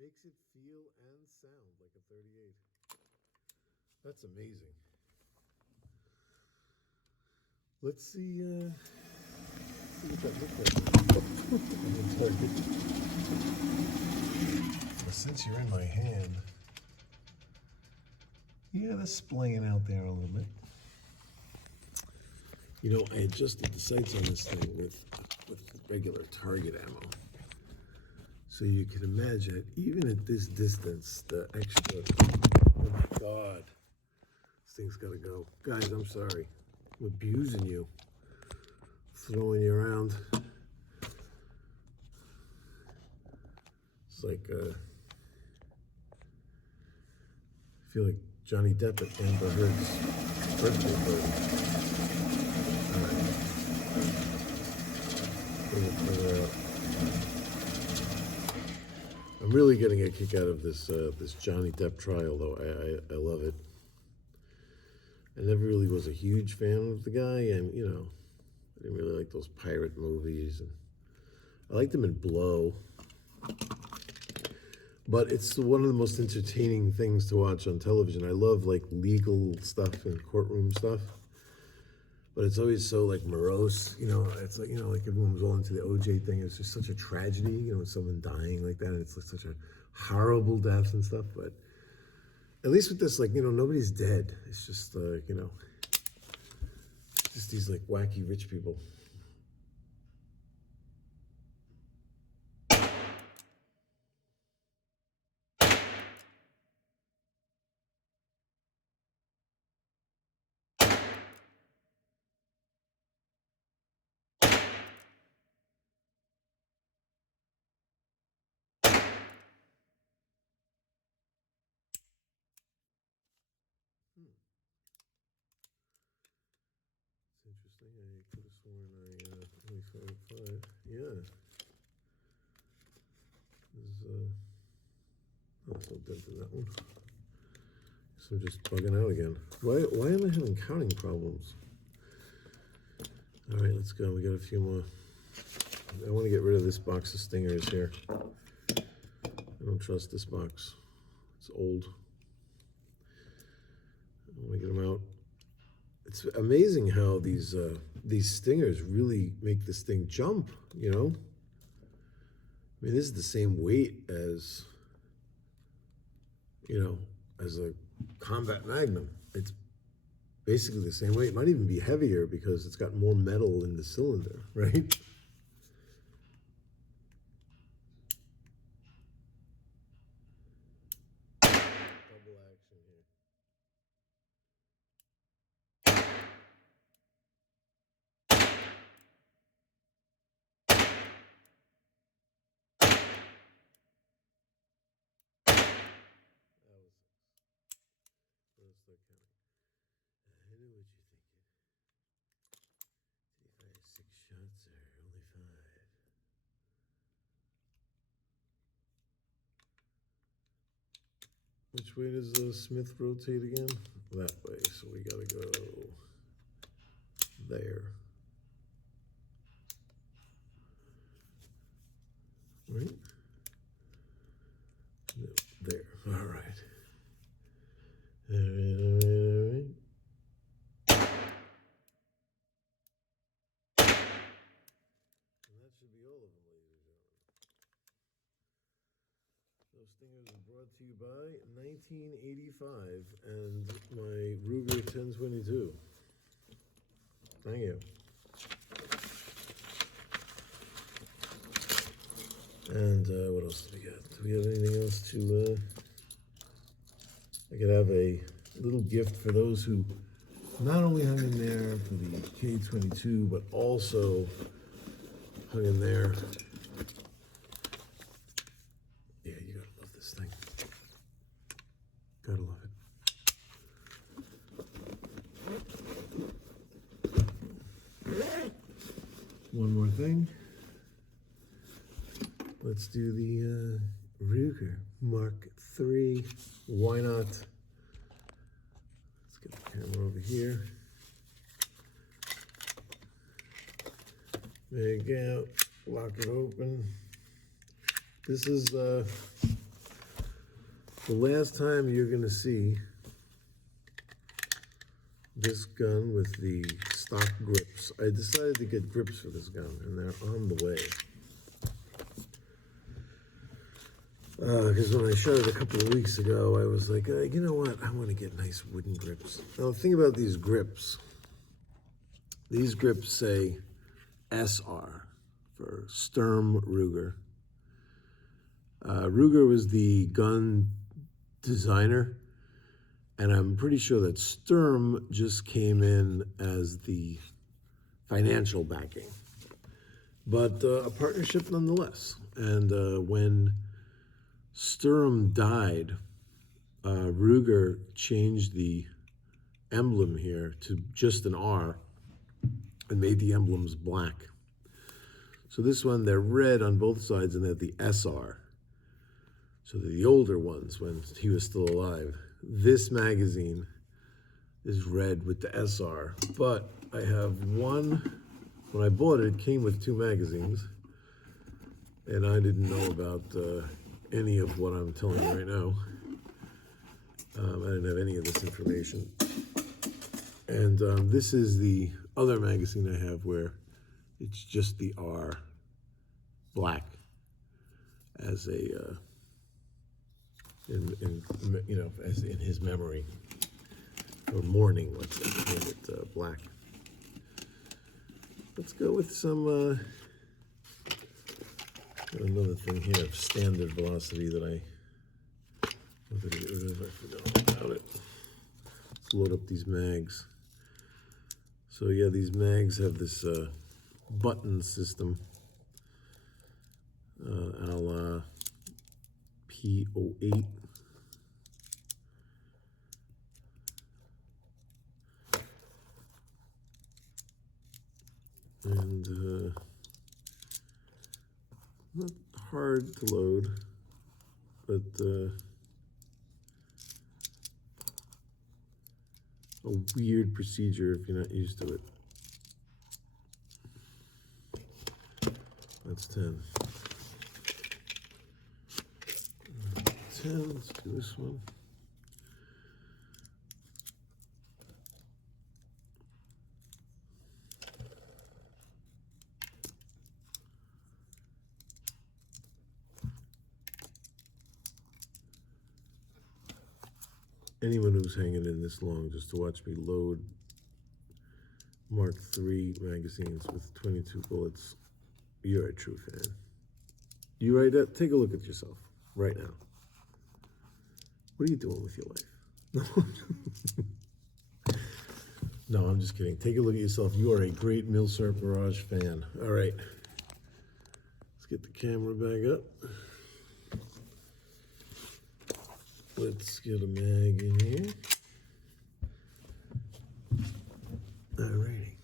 Makes it feel and sound like a 38. That's amazing. Let's see what that looks like. Well, since you're in my hand, yeah, that's splaying out there a little bit. You know, I adjusted the sights on this thing with regular target ammo. So you can imagine, even at this distance, the extra, oh my God, this thing's gotta go. Guys, I'm sorry. I'm abusing you, throwing you around. It's like, I feel like Johnny Depp at Amber Heard's birthday party. All right. Bring it further out. I'm really getting a kick out of this this Johnny Depp trial, though. I love it. I never really was a huge fan of the guy, and you know, I didn't really like those pirate movies, and I liked him in Blow. But it's one of the most entertaining things to watch on television. I love like legal stuff and courtroom stuff, but it's always so like morose. You know, it's like, you know, like everyone was all into the OJ thing. It's just such a tragedy, you know, with someone dying like that. And it's like such a horrible death and stuff. But at least with this, like, you know, nobody's dead. It's just you know, just these like wacky rich people. It's interesting. I could have sworn I only found 5. Yeah. There's oh, it's no dent in that one. So I'm just bugging out again. Why am I having counting problems? All right, let's go. We got a few more. I want to get rid of this box of stingers here. I don't trust this box. It's old. I want to get them out. It's amazing how these stingers really make this thing jump, you know? I mean, this is the same weight as, you know, as a combat magnum. It's basically the same weight. It might even be heavier because it's got more metal in the cylinder, right? Double action here. Let's start counting. I know what you're thinking. If I have 6 shots or only 5. Which way does the Smith rotate again? That way, so we gotta go there. Right? No, there. All right. All right. And that should be all of them, ladies and gentlemen. Those stingers are brought to you by 1985 and my Ruger 1022. Thank you. And what else do we got? Do we have anything else to... I could have a little gift for those who not only hung in there for the K22, but also hung in there. Yeah, you gotta love this thing. Gotta love it. One more thing. Let's do the Ruger Mark III. Why not? Let's get the camera over here. There you go. Lock it open. This is the last time you're going to see this gun with the stock grips. I decided to get grips for this gun, and they're on the way. Because when I shot it a couple of weeks ago, I was like, you know what? I want to get nice wooden grips. Now, the thing about these grips say SR for Sturm Ruger. Ruger was the gun designer, and I'm pretty sure that Sturm just came in as the financial backing, but a partnership nonetheless. And when Sturm died, Ruger changed the emblem here to just an R and made the emblems black. So this one, they're red on both sides, and they're the SR. So they're the older ones when he was still alive. This magazine is red with the SR, but I have one. When I bought it, it came with 2 magazines, and I didn't know about any of what I'm telling you right now. I didn't have any of this information. And this is the other magazine I have where it's just the R black as a as in his memory or mourning. Let's say, made it black. Let's go with some another thing here of standard velocity that I wanted to get rid of. I forgot about it. Let's load up these mags. So yeah, these mags have this button system, a la P08. And not hard to load, but a weird procedure if you're not used to it. That's 10. 10, let's do this one. Anyone who's hanging in this long just to watch me load Mark III magazines with 22 bullets, you're a true fan. You right? Take a look at yourself right now. What are you doing with your life? No, I'm just kidding. Take a look at yourself. You are a great Milsurp Garage fan. All right. Let's get the camera back up. Let's get a mag in here. Alrighty.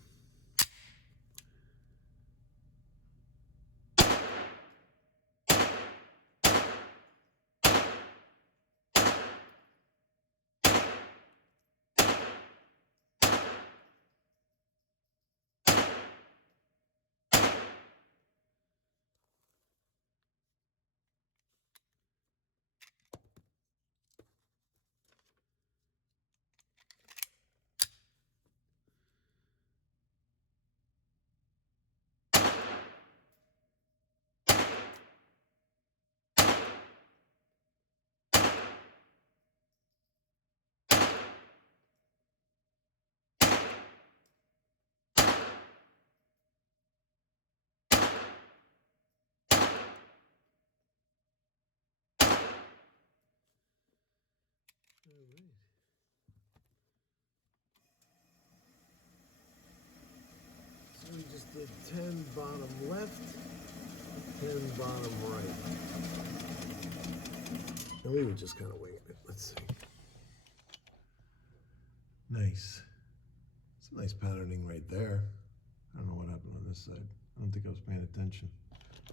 So we just did 10 bottom left, 10 bottom right. And we were just kind of winging it. Let's see. Nice. Some nice patterning right there. I don't know what happened on this side. I don't think I was paying attention.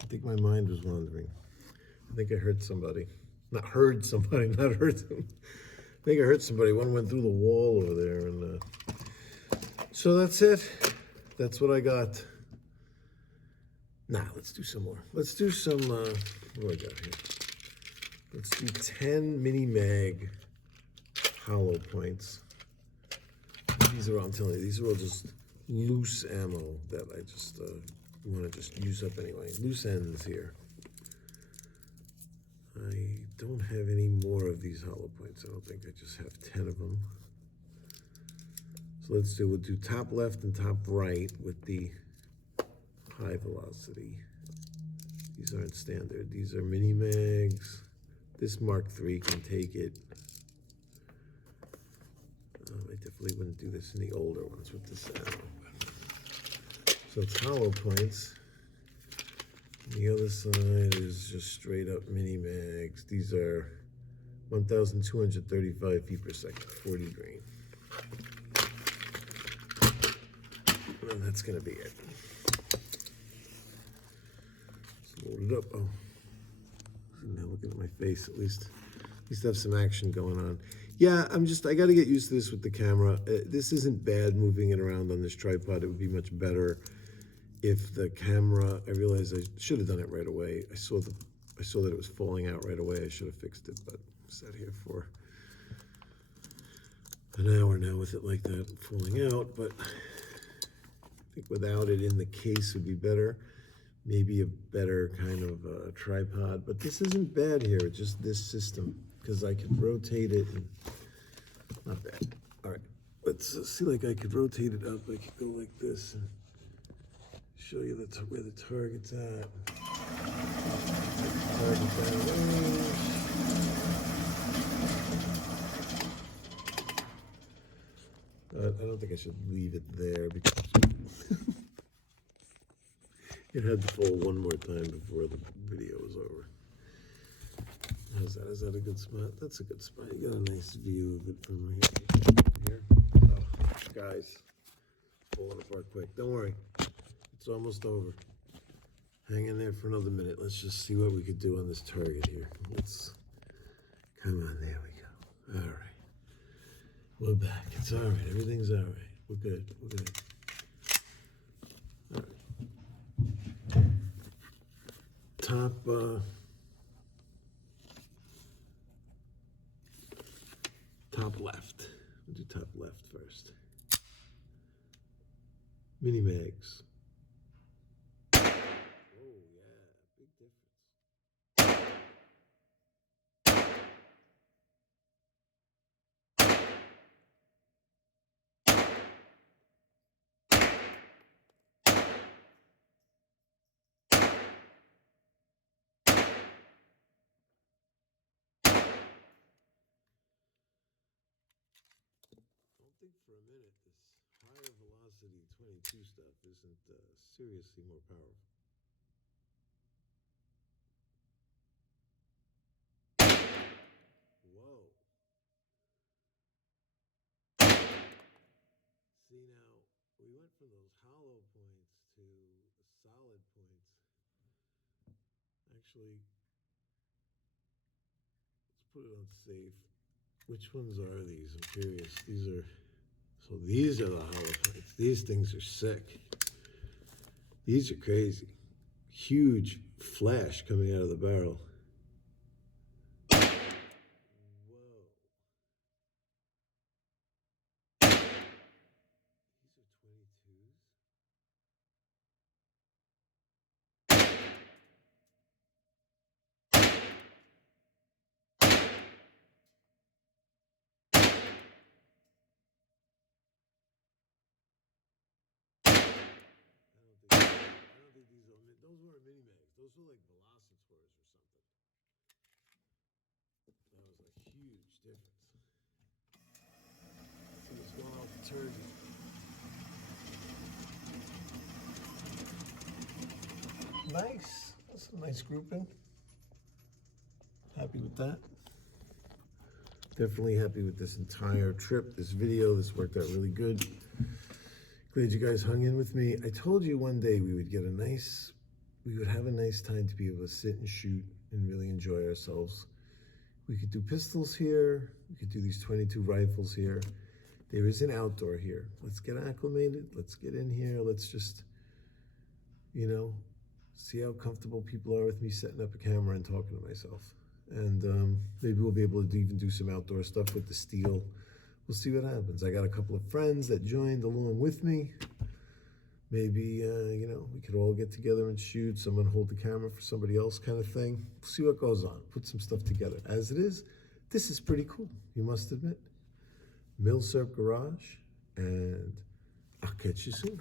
I think my mind was wandering. I think I heard somebody. Not heard somebody, not heard them. I think I heard somebody. One went through the wall over there. And so that's it. That's what I got. Nah, let's do some more. Let's do some, what do I got here? Let's do 10 mini mag hollow points. These are all, I'm telling you, these are all just loose ammo that I just want to just use up anyway. Loose ends here. I don't have any more of these hollow points. I don't think. I just have 10 of them. So we'll do top left and top right with the high velocity. These aren't standard. These are mini mags. This Mark III can take it. I definitely wouldn't do this in the older ones with this ammo. So it's hollow points. The other side is just straight up mini mags. These are 1,235 feet per second, 40 grain. And that's gonna be it. Let's load it up. Oh, now looking at my face, at least have some action going on. Yeah, I gotta get used to this with the camera. This isn't bad moving it around on this tripod. It would be much better if the camera, I realized I should have done it right away. I saw that it was falling out right away. I should have fixed it, but I sat here for an hour now with it like that, falling out. But I think without it in the case would be better. Maybe a better kind of tripod. But this isn't bad here, it's just this system, because I could rotate it and not bad. All right, let's see, like I could rotate it up. I could go like this and show you where the target's at. Target's out of range. I don't think I should leave it there because it had to fall one more time before the video was over. How's that? Is that a good spot? That's a good spot. You got a nice view of it from here. Oh, guys, falling apart quick. Don't worry. It's almost over. Hang in there for another minute. Let's just see what we could do on this target here. Come on, there we go. All right. We're back. It's all right. Everything's all right. We're good. All right. Top left. We'll do top left first. Mini mags. Oh yeah, big difference. I think for a minute this higher velocity 22 stuff isn't seriously more powerful. Whoa. See, now we went from those hollow points to solid points. Actually, let's put it on safe. Which ones are these? I'm curious. These are the hollow points. These things are sick. These are crazy. Huge flash coming out of the barrel. Whoa. These are 22s. Those weren't mini mags. Those were like velocitors or something. That was a huge difference. See what's going on with the turkey. Nice. That's a nice grouping. Happy with that. Definitely happy with this entire trip, this video. This worked out really good. Glad you guys hung in with me. I told you one day we would have a nice time to be able to sit and shoot and really enjoy ourselves. We could do pistols here. We could do these 22 rifles here. There is an outdoor here. Let's get acclimated. Let's get in here. Let's just, see how comfortable people are with me setting up a camera and talking to myself. and maybe we'll be able to even do some outdoor stuff with the steel. We'll see what happens. I got a couple of friends that joined along with me. Maybe, we could all get together and shoot, someone hold the camera for somebody else kind of thing. We'll see what goes on. Put some stuff together. As it is, this is pretty cool, you must admit. Milsurp Garage, and I'll catch you soon.